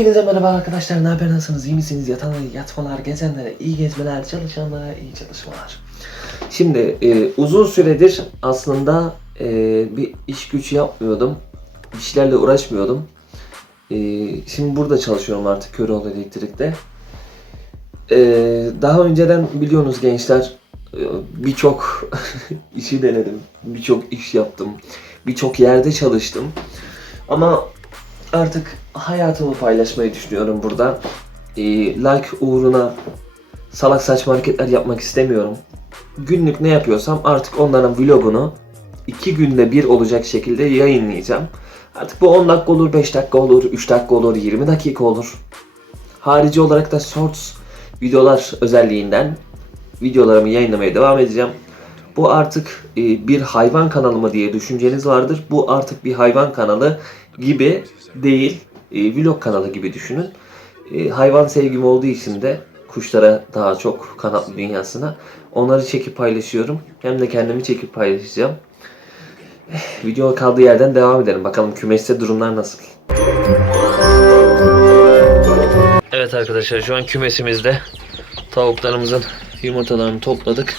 Hepinize merhaba arkadaşlar. Ne haber nasılsınız? İyi misiniz? Yatanlara, yatmalar, gezenlere, iyi gezmeler, çalışanlara iyi çalışmalar. Şimdi e, uzun süredir aslında e, bir iş güç yapmıyordum. Bir şeylerle uğraşmıyordum. E, şimdi burada çalışıyorum artık Köroğlu Elektrik'te. E, daha önceden biliyorsunuz gençler e, birçok işi denedim. Birçok iş yaptım. Birçok yerde çalıştım. Ama artık hayatımı paylaşmayı düşünüyorum burada. Ee, like uğruna salak saçma hareketler yapmak istemiyorum. Günlük ne yapıyorsam artık onların vlogunu iki günde bir olacak şekilde yayınlayacağım. Artık bu 10 dakika olur, 5 dakika olur, 3 dakika olur, 20 dakika olur. Harici olarak da shorts videolar özelliğinden videolarımı yayınlamaya devam edeceğim. Bu artık e, bir hayvan kanalı mı diye düşünceniz vardır. Bu artık bir hayvan kanalı gibi değil. E, vlog kanalı gibi düşünün. E, hayvan sevgim olduğu için de kuşlara daha çok kanatlı dünyasına onları çekip paylaşıyorum. Hem de kendimi çekip paylaşacağım. Eh, Video kaldığı yerden devam edelim. Bakalım kümeste durumlar nasıl? Evet arkadaşlar şu an kümesimizde tavuklarımızın yumurtalarını topladık.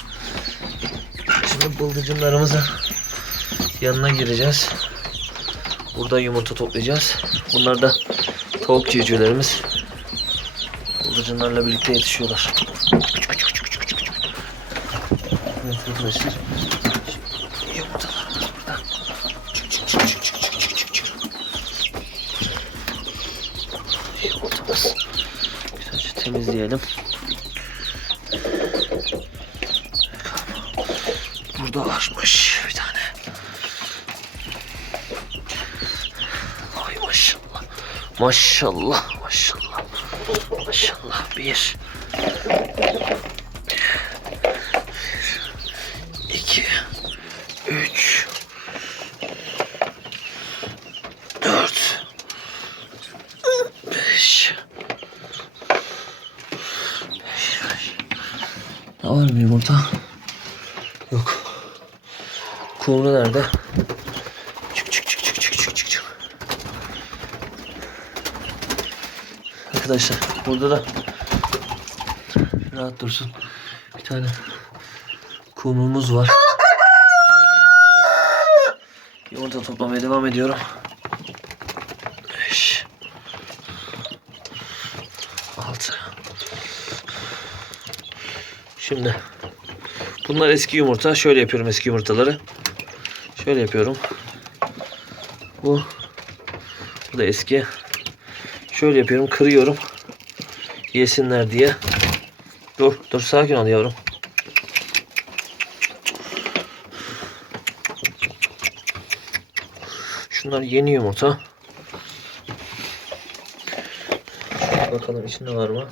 Şimdi bıldırcınlarımızın yanına gireceğiz. Burada yumurta toplayacağız. Bunlar da tavuk civcivlerimiz. Bıldırcınlarla birlikte yetişiyorlar. Evet arkadaşlar. Yumurtalarımız burada. Yumurtamız. Temizleyelim. Burada varmış bir tane. Ay maşallah. Maşallah maşallah. Maşallah bir. iki, üç, dört, beş. Daha var mı yumurta? Yok. Kumru nerede? Çık çık çık çık çık çık çık çık. Arkadaşlar burada da rahat dursun. Bir tane kumrumuz var. Yumurta toplamaya devam ediyorum. Beş. Altı. Şimdi bunlar eski yumurta. Şöyle yapıyorum eski yumurtaları. Şöyle yapıyorum. Bu bu da eski. Şöyle yapıyorum, kırıyorum. Yesinler diye. Dur, dur sakin ol yavrum. Şunlar yeni yumurta. Bakalım içinde var mı?